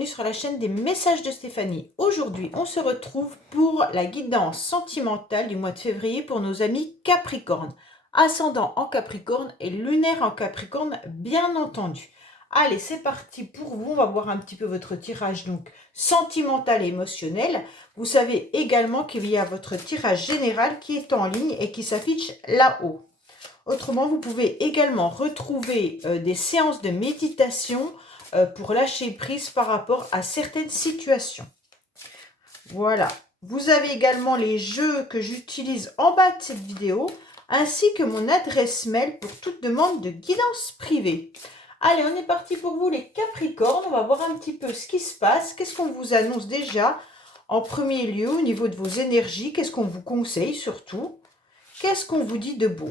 bienvenue sur la chaîne des messages de Stéphanie. Aujourd'hui, on se retrouve pour la guidance sentimentale du mois de février pour nos amis Capricorne. Ascendant en Capricorne et lunaire en Capricorne, bien entendu. Allez, c'est parti pour vous. On va voir un petit peu votre tirage donc sentimental et émotionnel. Vous savez également qu'il y a votre tirage général qui est en ligne et qui s'affiche là-haut. Autrement, vous pouvez également retrouver des séances de méditation pour lâcher prise par rapport à certaines situations. Voilà. Vous avez également les jeux que j'utilise en bas de cette vidéo, ainsi que mon adresse mail pour toute demande de guidance privée. Allez, on est parti pour vous les Capricornes. On va voir un petit peu ce qui se passe. Qu'est-ce qu'on vous annonce déjà en premier lieu au niveau de vos énergies? Qu'est-ce qu'on vous conseille surtout? Qu'est-ce qu'on vous dit de beau?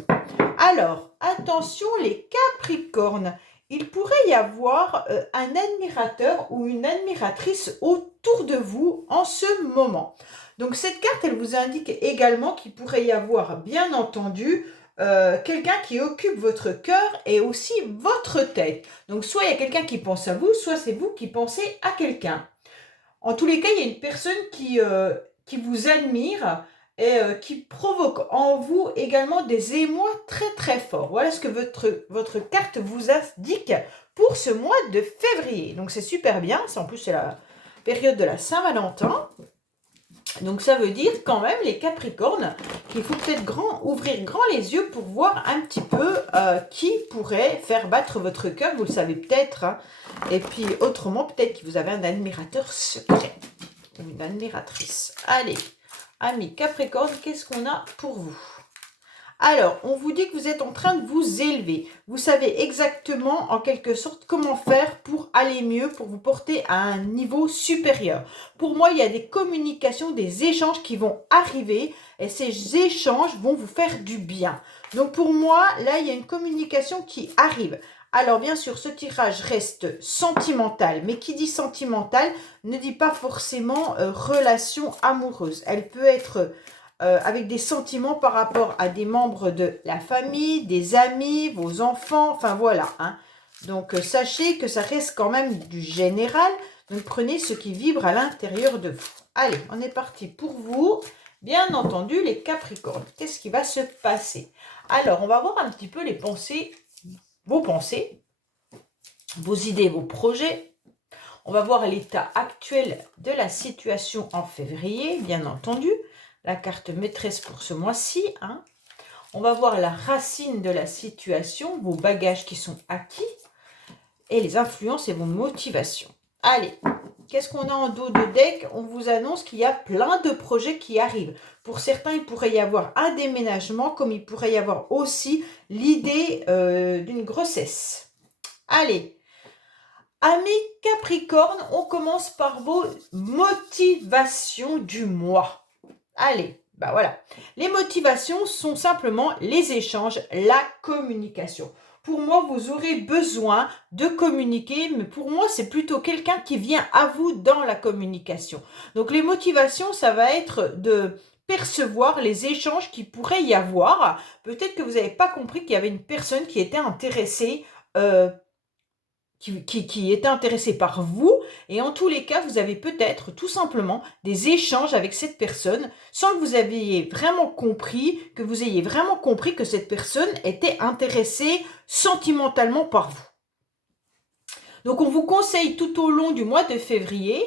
Alors, attention les Capricornes. Il pourrait y avoir un admirateur ou une admiratrice autour de vous en ce moment. Donc, cette carte, elle vous indique également qu'il pourrait y avoir, bien entendu, quelqu'un qui occupe votre cœur et aussi votre tête. Donc, soit il y a quelqu'un qui pense à vous, soit c'est vous qui pensez à quelqu'un. En tous les cas, il y a une personne qui vous admire et qui provoque en vous également des émois très très forts. Voilà ce que votre carte vous indique pour ce mois de février. Donc c'est super bien, en plus c'est la période de la Saint-Valentin. Donc ça veut dire quand même les Capricornes qu'il faut peut-être ouvrir grand les yeux pour voir un petit peu qui pourrait faire battre votre cœur, vous le savez peut-être. Hein. Et puis autrement peut-être que vous avez un admirateur secret, une admiratrice. Allez. Amis Capricorne, qu'est-ce qu'on a pour vous? Alors, on vous dit que vous êtes en train de vous élever. Vous savez exactement, en quelque sorte, comment faire pour aller mieux, pour vous porter à un niveau supérieur. Pour moi, il y a des communications, des échanges qui vont arriver et ces échanges vont vous faire du bien. Donc, pour moi, là, il y a une communication qui arrive. Alors, bien sûr, ce tirage reste sentimental, mais qui dit sentimental ne dit pas forcément relation amoureuse. Elle peut être avec des sentiments par rapport à des membres de la famille, des amis, vos enfants, enfin voilà. Hein. Donc, sachez que ça reste quand même du général. Donc, prenez ce qui vibre à l'intérieur de vous. Allez, on est parti pour vous. Bien entendu, les Capricornes, qu'est-ce qui va se passer? Alors, on va voir un petit peu les pensées, vos pensées, vos idées, vos projets. On va voir l'état actuel de la situation en février, bien entendu. La carte maîtresse pour ce mois-ci. Hein. On va voir la racine de la situation, vos bagages qui sont acquis et les influences et vos motivations. Allez, qu'est-ce qu'on a en dos de deck? On vous annonce qu'il y a plein de projets qui arrivent. Pour certains, il pourrait y avoir un déménagement, comme il pourrait y avoir aussi l'idée d'une grossesse. Allez, amis Capricorne, on commence par vos motivations du mois. Allez, bah voilà. Les motivations sont simplement les échanges, la communication. Pour moi, vous aurez besoin de communiquer, mais pour moi, c'est plutôt quelqu'un qui vient à vous dans la communication. Donc, les motivations, ça va être de percevoir les échanges qu'il pourrait y avoir. Peut-être que vous n'avez pas compris qu'il y avait une personne qui était intéressée qui était intéressé par vous, et en tous les cas, vous avez peut-être tout simplement des échanges avec cette personne sans que vous ayez vraiment compris que cette personne était intéressée sentimentalement par vous. Donc, on vous conseille tout au long du mois de février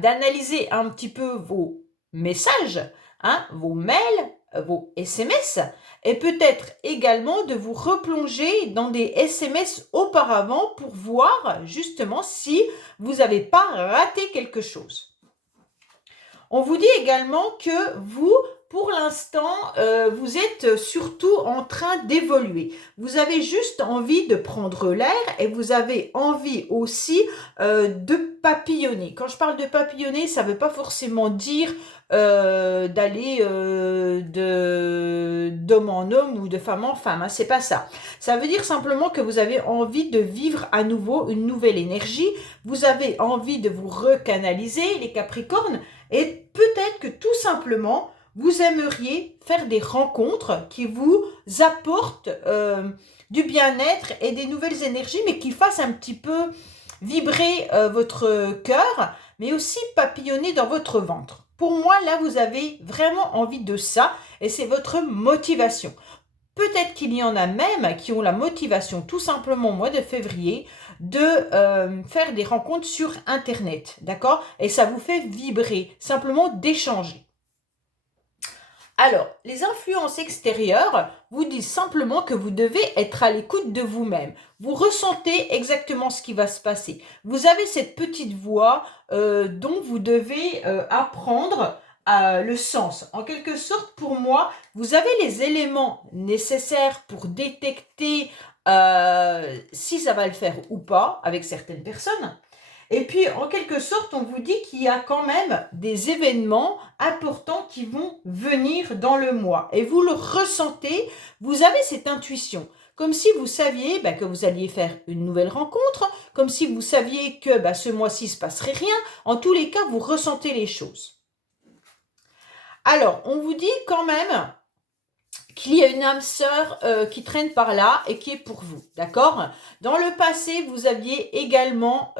d'analyser un petit peu vos messages, hein, vos mails, vos SMS, et peut-être également de vous replonger dans des SMS auparavant pour voir justement si vous n'avez pas raté quelque chose. On vous dit également que vous, pour l'instant, vous êtes surtout en train d'évoluer. Vous avez juste envie de prendre l'air et vous avez envie aussi de papillonner. Quand je parle de papillonner, ça ne veut pas forcément dire d'aller d'homme en homme ou de femme en femme. Hein, c'est pas ça. Ça veut dire simplement que vous avez envie de vivre à nouveau une nouvelle énergie. Vous avez envie de vous recanaliser, les Capricornes. Et peut-être que tout simplement, vous aimeriez faire des rencontres qui vous apportent du bien-être et des nouvelles énergies, mais qui fassent un petit peu vibrer votre cœur, mais aussi papillonner dans votre ventre. Pour moi, là, vous avez vraiment envie de ça et c'est votre motivation. Peut-être qu'il y en a même qui ont la motivation tout simplement au mois de février de faire des rencontres sur Internet, d'accord? Et ça vous fait vibrer, simplement d'échanger. Alors, les influences extérieures vous disent simplement que vous devez être à l'écoute de vous-même. Vous ressentez exactement ce qui va se passer. Vous avez cette petite voix dont vous devez apprendre le sens. En quelque sorte, pour moi, vous avez les éléments nécessaires pour détecter si ça va le faire ou pas avec certaines personnes. Et puis, en quelque sorte, on vous dit qu'il y a quand même des événements importants qui vont venir dans le mois. Et vous le ressentez, vous avez cette intuition. Comme si vous saviez que vous alliez faire une nouvelle rencontre, comme si vous saviez que ce mois-ci ne se passerait rien. En tous les cas, vous ressentez les choses. Alors, on vous dit quand même qu'il y a une âme sœur qui traîne par là et qui est pour vous, d'accord? Dans le passé, vous aviez également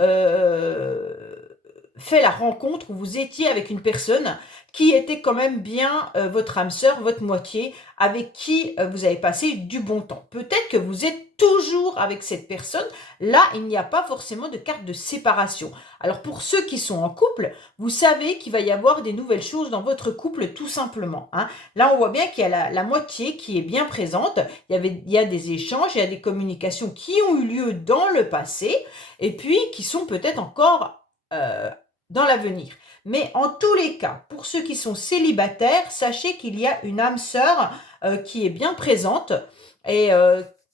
fait la rencontre où vous étiez avec une personne qui était quand même bien votre âme sœur, votre moitié, avec qui vous avez passé du bon temps. Peut-être que vous êtes toujours avec cette personne. Là, il n'y a pas forcément de carte de séparation. Alors pour ceux qui sont en couple, vous savez qu'il va y avoir des nouvelles choses dans votre couple tout simplement. Hein. Là, on voit bien qu'il y a la moitié qui est bien présente. Il y a des échanges, il y a des communications qui ont eu lieu dans le passé et puis qui sont peut-être encore dans l'avenir. Mais en tous les cas, pour ceux qui sont célibataires, sachez qu'il y a une âme sœur qui est bien présente et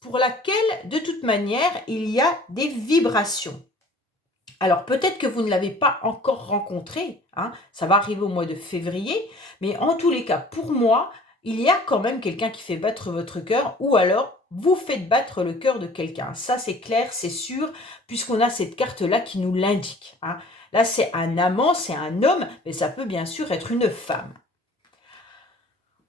pour laquelle, de toute manière, il y a des vibrations. Alors, peut-être que vous ne l'avez pas encore rencontré, hein, ça va arriver au mois de février, mais en tous les cas, pour moi, il y a quand même quelqu'un qui fait battre votre cœur, ou alors vous faites battre le cœur de quelqu'un. Ça, c'est clair, c'est sûr, puisqu'on a cette carte-là qui nous l'indique. Hein. Là, c'est un amant, c'est un homme, mais ça peut bien sûr être une femme.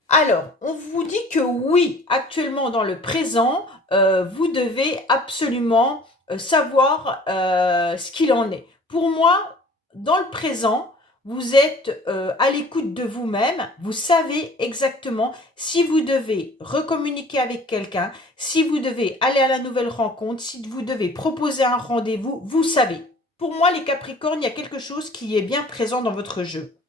Alors, on vous dit que oui, actuellement dans le présent, vous devez absolument savoir ce qu'il en est. Pour moi, dans le présent, vous êtes à l'écoute de vous-même, vous savez exactement si vous devez recommuniquer avec quelqu'un, si vous devez aller à la nouvelle rencontre, si vous devez proposer un rendez-vous, vous savez. Pour moi, les Capricornes, il y a quelque chose qui est bien présent dans votre jeu.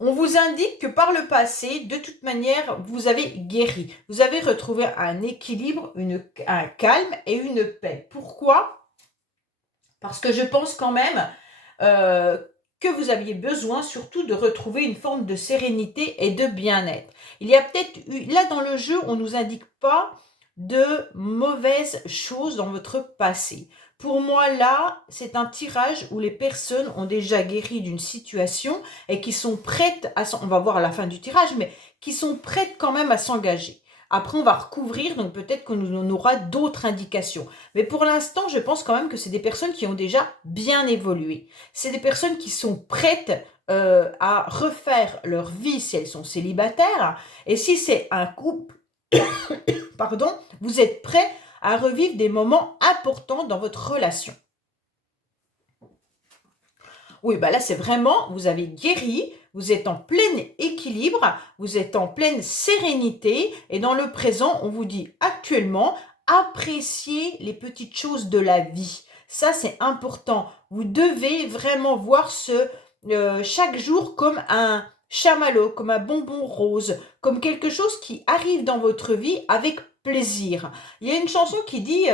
On vous indique que par le passé, de toute manière, vous avez guéri. Vous avez retrouvé un équilibre, un calme et une paix. Pourquoi? Parce que je pense quand même que vous aviez besoin surtout de retrouver une forme de sérénité et de bien-être. Il y a peut-être eu, là dans le jeu, on ne nous indique pas de mauvaises choses dans votre passé. Pour moi, là, c'est un tirage où les personnes ont déjà guéri d'une situation et qui sont prêtes à on va voir à la fin du tirage, mais qui sont prêtes quand même à s'engager. Après, on va recouvrir, donc peut-être qu'on aura d'autres indications. Mais pour l'instant, je pense quand même que c'est des personnes qui ont déjà bien évolué. C'est des personnes qui sont prêtes à refaire leur vie si elles sont célibataires. Et si c'est un couple, pardon, vous êtes prêts à revivre des moments importants dans votre relation. Oui, là, c'est vraiment, vous avez guéri, vous êtes en plein équilibre, vous êtes en pleine sérénité et dans le présent, on vous dit actuellement, appréciez les petites choses de la vie. Ça, c'est important. Vous devez vraiment voir chaque jour comme un chamallow, comme un bonbon rose, comme quelque chose qui arrive dans votre vie avec plaisir. Il y a une chanson qui dit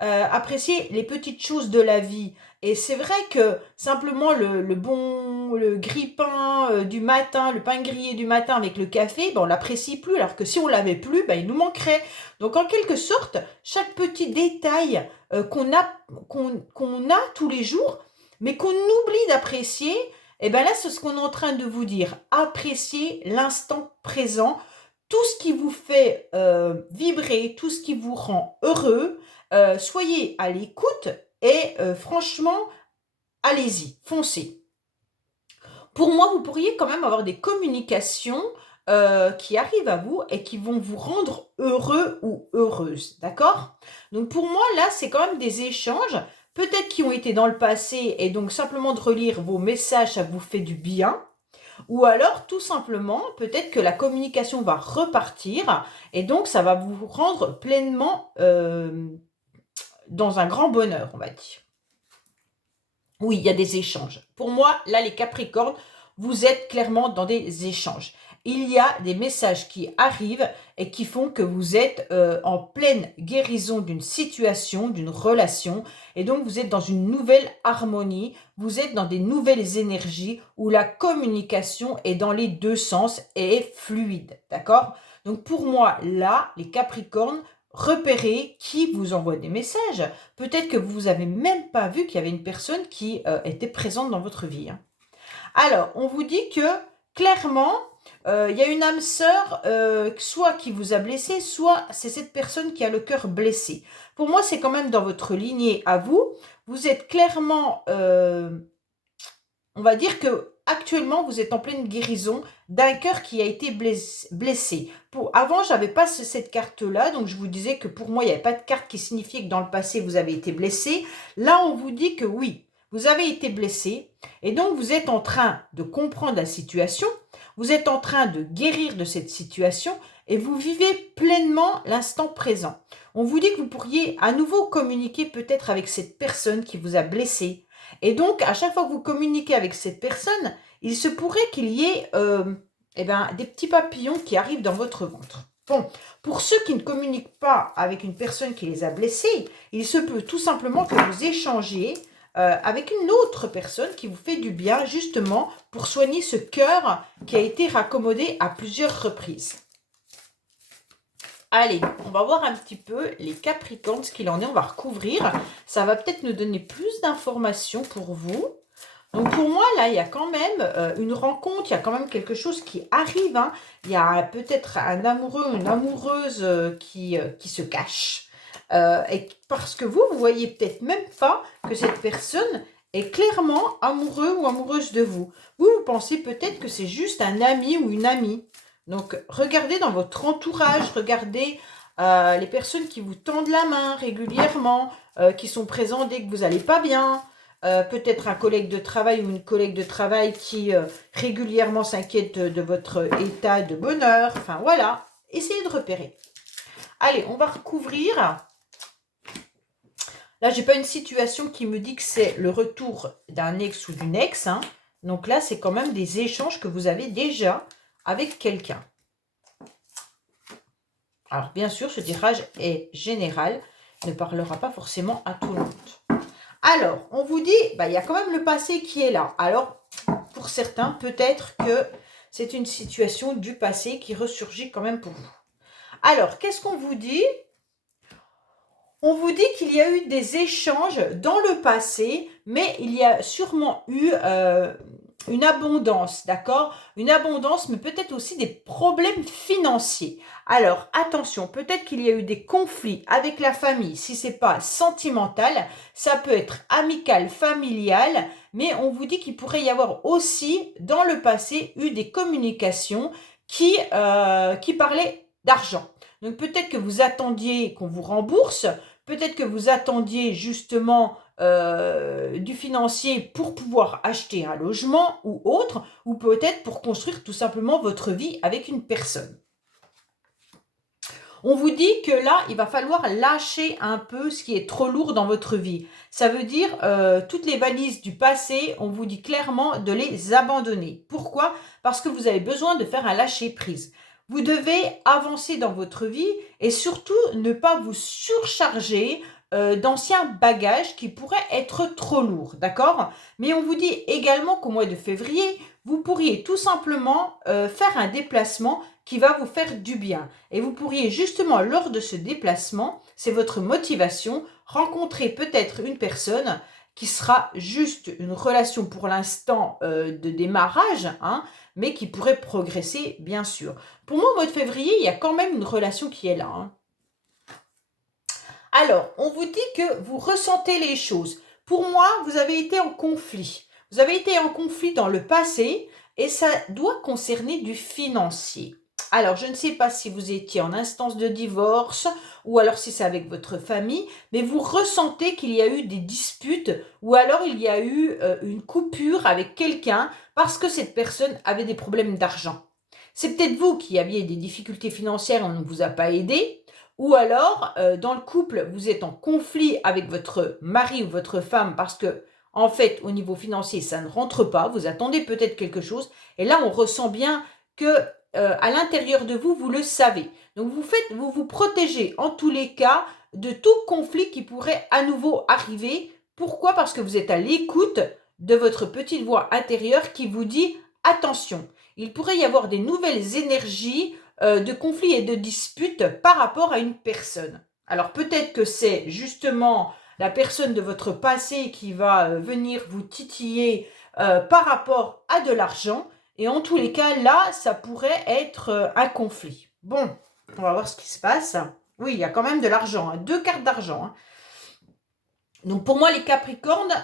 appréciez les petites choses de la vie. Et c'est vrai que simplement le grille-pain du matin, le pain grillé du matin avec le café, on l'apprécie plus, alors que si on l'avait plus, il nous manquerait. Donc en quelque sorte, chaque petit détail qu'on a tous les jours, mais qu'on oublie d'apprécier, et là c'est ce qu'on est en train de vous dire. Appréciez l'instant présent, tout ce qui vous fait vibrer, tout ce qui vous rend heureux, soyez à l'écoute et franchement, allez-y, foncez. Pour moi, vous pourriez quand même avoir des communications qui arrivent à vous et qui vont vous rendre heureux ou heureuse, d'accord? Donc pour moi, là, c'est quand même des échanges, peut-être qui ont été dans le passé et donc simplement de relire vos messages, ça vous fait du bien. Ou alors, tout simplement, peut-être que la communication va repartir et donc ça va vous rendre pleinement dans un grand bonheur, on va dire. Oui, il y a des échanges. Pour moi, là, les Capricornes, vous êtes clairement dans des échanges. Il y a des messages qui arrivent et qui font que vous êtes en pleine guérison d'une situation, d'une relation. Et donc, vous êtes dans une nouvelle harmonie. Vous êtes dans des nouvelles énergies où la communication est dans les deux sens et est fluide. D'accord? Donc, pour moi, là, les Capricornes, repérez qui vous envoie des messages. Peut-être que vous n'avez même pas vu qu'il y avait une personne qui était présente dans votre vie. Hein. Alors, on vous dit que clairement, il y a une âme sœur, soit qui vous a blessé, soit c'est cette personne qui a le cœur blessé. Pour moi, c'est quand même dans votre lignée à vous. Vous êtes clairement, on va dire que actuellement, vous êtes en pleine guérison d'un cœur qui a été blessé. Avant, je n'avais pas cette carte-là, donc je vous disais que pour moi, il n'y avait pas de carte qui signifiait que dans le passé, vous avez été blessé. Là, on vous dit que oui, vous avez été blessé, et donc vous êtes en train de comprendre la situation, vous êtes en train de guérir de cette situation, et vous vivez pleinement l'instant présent. On vous dit que vous pourriez à nouveau communiquer peut-être avec cette personne qui vous a blessé, et donc, à chaque fois que vous communiquez avec cette personne, il se pourrait qu'il y ait des petits papillons qui arrivent dans votre ventre. Bon, pour ceux qui ne communiquent pas avec une personne qui les a blessés, il se peut tout simplement que vous échangiez avec une autre personne qui vous fait du bien, justement, pour soigner ce cœur qui a été raccommodé à plusieurs reprises. Allez, on va voir un petit peu les Capricornes, ce qu'il en est. On va recouvrir. Ça va peut-être nous donner plus d'informations pour vous. Donc pour moi, là, il y a quand même une rencontre, il y a quand même quelque chose qui arrive. Hein. Il y a peut-être un amoureux, une amoureuse qui se cache. Et parce que vous voyez peut-être même pas que cette personne est clairement amoureux ou amoureuse de vous. Vous pensez peut-être que c'est juste un ami ou une amie. Donc, regardez dans votre entourage, regardez les personnes qui vous tendent la main régulièrement, qui sont présentes dès que vous n'allez pas bien. Peut-être un collègue de travail ou une collègue de travail qui régulièrement s'inquiète de votre état de bonheur. Enfin, voilà, essayez de repérer. Allez, on va recouvrir. Là, je n'ai pas une situation qui me dit que c'est le retour d'un ex ou d'une ex. Hein. Donc là, c'est quand même des échanges que vous avez déjà avec quelqu'un. Alors, bien sûr, ce tirage est général, ne parlera pas forcément à tout le monde. Alors, on vous dit, il y a quand même le passé qui est là. Alors, pour certains, peut-être que c'est une situation du passé qui ressurgit quand même pour vous. Alors, qu'est-ce qu'on vous dit? On vous dit qu'il y a eu des échanges dans le passé, mais il y a sûrement eu une abondance, d'accord? Une abondance, mais peut-être aussi des problèmes financiers. Alors, attention, peut-être qu'il y a eu des conflits avec la famille. Si ce n'est pas sentimental, ça peut être amical, familial, mais on vous dit qu'il pourrait y avoir aussi, dans le passé, eu des communications qui parlaient d'argent. Donc, peut-être que vous attendiez qu'on vous rembourse, peut-être que vous attendiez justement du financier pour pouvoir acheter un logement ou autre, ou peut-être pour construire tout simplement votre vie avec une personne. On vous dit que là, il va falloir lâcher un peu ce qui est trop lourd dans votre vie. Ça veut dire toutes les valises du passé, on vous dit clairement de les abandonner. Pourquoi? Parce que vous avez besoin de faire un lâcher-prise. Vous devez avancer dans votre vie et surtout ne pas vous surcharger d'anciens bagages qui pourraient être trop lourds, d'accord? Mais on vous dit également qu'au mois de février, vous pourriez tout simplement faire un déplacement qui va vous faire du bien. Et vous pourriez justement, lors de ce déplacement, c'est votre motivation, rencontrer peut-être une personne qui sera juste une relation pour l'instant de démarrage, hein, mais qui pourrait progresser, bien sûr. Pour moi, au mois de février, il y a quand même une relation qui est là. Hein. Alors, on vous dit que vous ressentez les choses. Pour moi, vous avez été en conflit. Vous avez été en conflit dans le passé et ça doit concerner du financier. Alors, je ne sais pas si vous étiez en instance de divorce ou alors si c'est avec votre famille, mais vous ressentez qu'il y a eu des disputes ou alors il y a eu une coupure avec quelqu'un parce que cette personne avait des problèmes d'argent. C'est peut-être vous qui aviez des difficultés financières, on ne vous a pas aidé, ou alors dans le couple, vous êtes en conflit avec votre mari ou votre femme parce que en fait, au niveau financier, ça ne rentre pas, vous attendez peut-être quelque chose, et là, on ressent bien que à l'intérieur de vous, vous le savez. Donc, vous vous protégez en tous les cas de tout conflit qui pourrait à nouveau arriver. Pourquoi? Parce que vous êtes à l'écoute de votre petite voix intérieure qui vous dit attention, il pourrait y avoir des nouvelles énergies de conflits et de disputes par rapport à une personne. Alors, peut-être que c'est justement la personne de votre passé qui va venir vous titiller par rapport à de l'argent. Et en tous les cas, là, ça pourrait être un conflit. Bon, on va voir ce qui se passe. Oui, il y a quand même de l'argent, hein, 2 cartes d'argent. Hein. Donc pour moi, les Capricornes,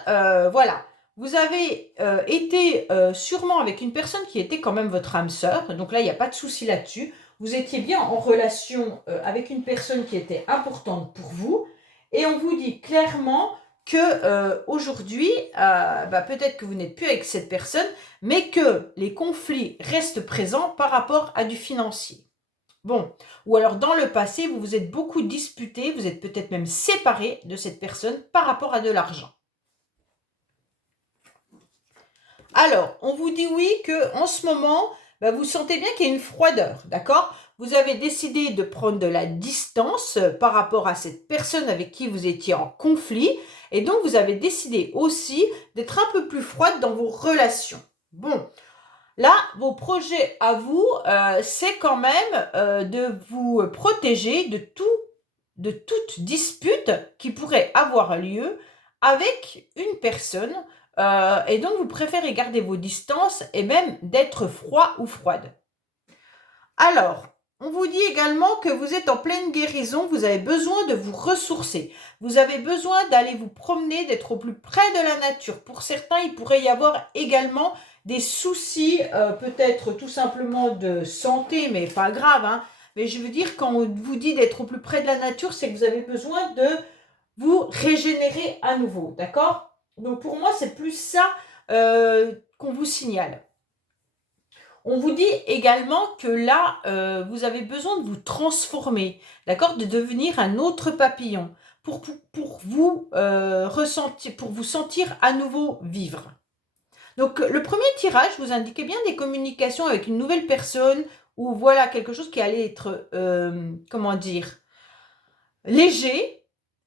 voilà. Vous avez été sûrement avec une personne qui était quand même votre âme sœur. Donc là, il n'y a pas de souci là-dessus. Vous étiez bien en relation avec une personne qui était importante pour vous. Et on vous dit clairement que aujourd'hui, peut-être que vous n'êtes plus avec cette personne, mais que les conflits restent présents par rapport à du financier. Bon, ou alors dans le passé, vous vous êtes beaucoup disputé, vous êtes peut-être même séparé de cette personne par rapport à de l'argent. Alors, on vous dit oui que en ce moment, vous sentez bien qu'il y a une froideur, d'accord? Vous avez décidé de prendre de la distance par rapport à cette personne avec qui vous étiez en conflit, et donc vous avez décidé aussi d'être un peu plus froide dans vos relations. Bon, là, vos projets à vous, c'est quand même de vous protéger de toute dispute qui pourrait avoir lieu avec une personne. Et donc, vous préférez garder vos distances et même d'être froid ou froide. Alors, on vous dit également que vous êtes en pleine guérison, vous avez besoin de vous ressourcer. Vous avez besoin d'aller vous promener, d'être au plus près de la nature. Pour certains, il pourrait y avoir également des soucis, peut-être tout simplement de santé, mais pas grave. Hein. Mais je veux dire, quand on vous dit d'être au plus près de la nature, c'est que vous avez besoin de vous régénérer à nouveau. D'accord? Donc pour moi, c'est plus ça qu'on vous signale. On vous dit également que là, vous avez besoin de vous transformer, d'accord, de devenir un autre papillon pour vous ressentir, pour vous sentir à nouveau vivre. Donc, le premier tirage vous indiquait bien des communications avec une nouvelle personne ou voilà quelque chose qui allait être, comment dire, léger.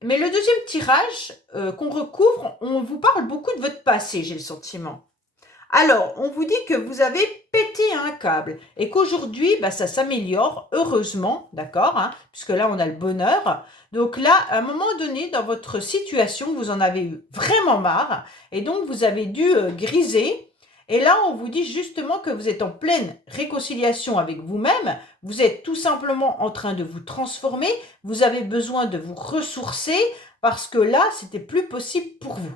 Mais le deuxième tirage qu'on recouvre, on vous parle beaucoup de votre passé, j'ai le sentiment. Alors, on vous dit que vous avez pété un câble et qu'aujourd'hui, ça s'améliore, heureusement, d'accord, hein, puisque là, on a le bonheur. Donc là, à un moment donné, dans votre situation, vous en avez eu vraiment marre et donc vous avez dû griser. Et là, on vous dit justement que vous êtes en pleine réconciliation avec vous-même. Vous êtes tout simplement en train de vous transformer. Vous avez besoin de vous ressourcer parce que là, c'était plus possible pour vous.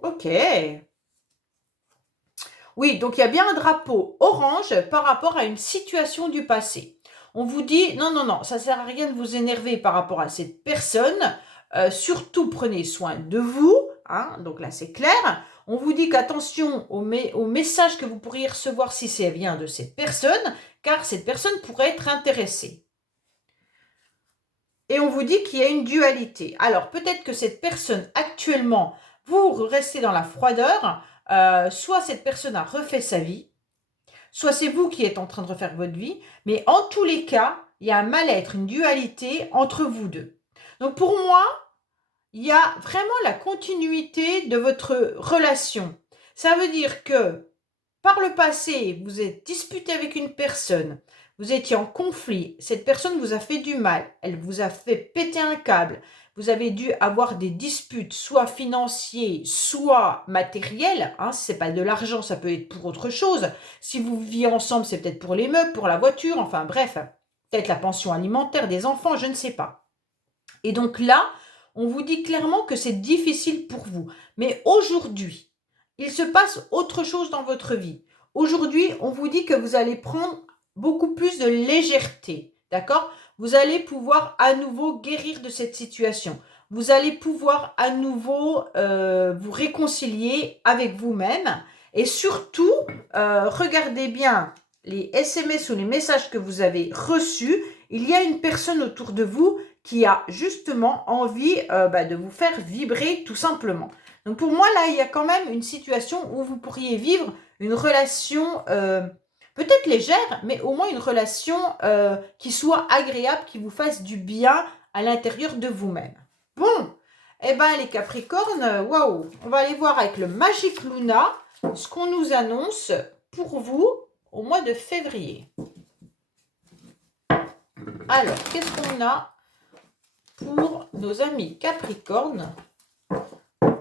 Ok. Oui, donc il y a bien un drapeau orange par rapport à une situation du passé. On vous dit, non, non, non, ça ne sert à rien de vous énerver par rapport à cette personne. Surtout, prenez soin de vous. Hein, donc là, c'est clair. On vous dit qu'attention aux messages que vous pourriez recevoir si c'est bien de cette personne, car cette personne pourrait être intéressée. Et on vous dit qu'il y a une dualité. Alors, peut-être que cette personne, actuellement, vous restez dans la froideur, soit cette personne a refait sa vie, soit c'est vous qui êtes en train de refaire votre vie, mais en tous les cas, il y a un mal-être, une dualité entre vous deux. Donc pour moi, il y a vraiment la continuité de votre relation. Ça veut dire que par le passé, vous êtes disputé avec une personne, vous étiez en conflit, cette personne vous a fait du mal, elle vous a fait péter un câble, vous avez dû avoir des disputes, soit financiers, soit matériels. Hein, si ce n'est pas de l'argent, ça peut être pour autre chose. Si vous viviez ensemble, c'est peut-être pour les meubles, pour la voiture, enfin bref, peut-être la pension alimentaire des enfants, je ne sais pas. Et donc là, on vous dit clairement que c'est difficile pour vous. Mais aujourd'hui, il se passe autre chose dans votre vie. Aujourd'hui, on vous dit que vous allez prendre beaucoup plus de légèreté, d'accord? Vous allez pouvoir à nouveau guérir de cette situation. Vous allez pouvoir à nouveau vous réconcilier avec vous-même. Et surtout, regardez bien les SMS ou les messages que vous avez reçus. Il y a une personne autour de vous qui a justement envie de vous faire vibrer tout simplement. Donc pour moi, là, il y a quand même une situation où vous pourriez vivre une relation peut-être légère, mais au moins une relation qui soit agréable, qui vous fasse du bien à l'intérieur de vous-même. Bon, eh bien les Capricornes, waouh, on va aller voir avec le Magic Luna ce qu'on nous annonce pour vous au mois de février. Alors, qu'est-ce qu'on a pour nos amis Capricornes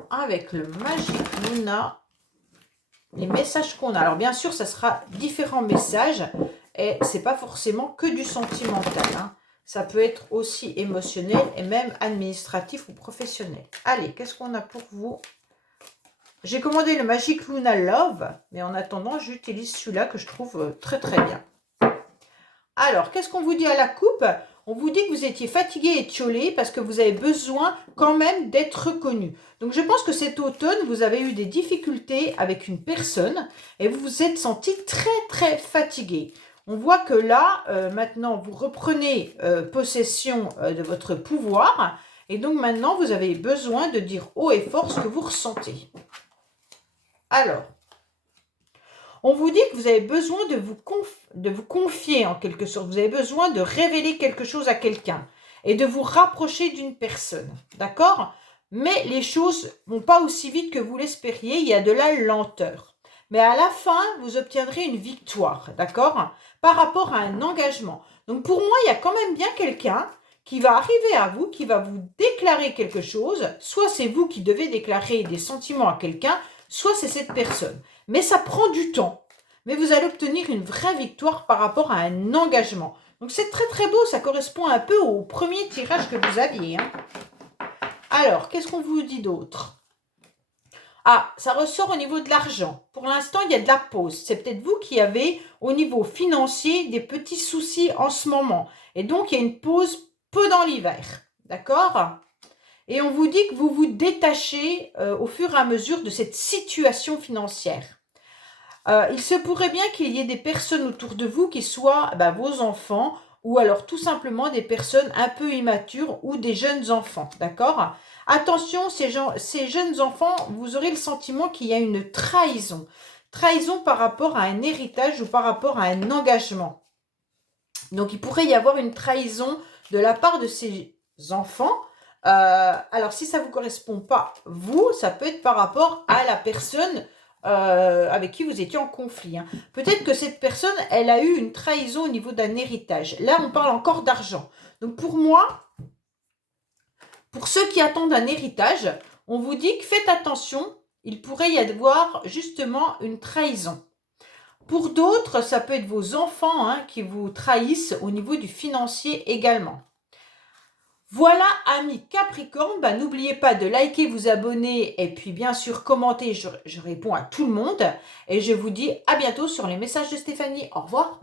avec le Magic Luna, les messages qu'on a. Alors bien sûr, ça sera différents messages et c'est pas forcément que du sentimental. Hein. Ça peut être aussi émotionnel et même administratif ou professionnel. Allez, qu'est-ce qu'on a pour vous? J'ai commandé le Magic Luna Love, mais en attendant, j'utilise celui-là que je trouve très très bien. Alors, qu'est-ce qu'on vous dit à la coupe? On vous dit que vous étiez fatigué et tiolé parce que vous avez besoin quand même d'être reconnu. Donc, je pense que cet automne, vous avez eu des difficultés avec une personne et vous vous êtes senti très, très fatigué. On voit que là, maintenant, vous reprenez possession de votre pouvoir et donc maintenant, vous avez besoin de dire haut et fort ce que vous ressentez. Alors, on vous dit que vous avez besoin de vous confier en quelque sorte. Vous avez besoin de révéler quelque chose à quelqu'un et de vous rapprocher d'une personne. D'accord? Mais les choses ne vont pas aussi vite que vous l'espériez. Il y a de la lenteur. Mais à la fin, vous obtiendrez une victoire. D'accord? Par rapport à un engagement. Donc pour moi, il y a quand même bien quelqu'un qui va arriver à vous, qui va vous déclarer quelque chose. Soit c'est vous qui devez déclarer des sentiments à quelqu'un, soit c'est cette personne. Mais ça prend du temps. Mais vous allez obtenir une vraie victoire par rapport à un engagement. Donc c'est très très beau, ça correspond un peu au premier tirage que vous aviez. Hein. Alors, qu'est-ce qu'on vous dit d'autre? Ah, ça ressort au niveau de l'argent. Pour l'instant, il y a de la pause. C'est peut-être vous qui avez au niveau financier des petits soucis en ce moment. Et donc, il y a une pause peu dans l'hiver. D'accord? Et on vous dit que vous vous détachez au fur et à mesure de cette situation financière. Il se pourrait bien qu'il y ait des personnes autour de vous qui soient vos enfants ou alors tout simplement des personnes un peu immatures ou des jeunes enfants, d'accord? Attention, ces jeunes enfants, vous aurez le sentiment qu'il y a une trahison. Trahison par rapport à un héritage ou par rapport à un engagement. Donc, il pourrait y avoir une trahison de la part de ces enfants. Alors, si ça ne vous correspond pas, vous, ça peut être par rapport à la personne avec qui vous étiez en conflit. Hein. Peut-être que cette personne, elle a eu une trahison au niveau d'un héritage. Là, on parle encore d'argent. Donc, pour moi, pour ceux qui attendent un héritage, on vous dit que faites attention, il pourrait y avoir justement une trahison. Pour d'autres, ça peut être vos enfants qui vous trahissent au niveau du financier également. Voilà, amis Capricorne, n'oubliez pas de liker, vous abonner et puis bien sûr commenter, je réponds à tout le monde. Et je vous dis à bientôt sur les messages de Stéphanie. Au revoir.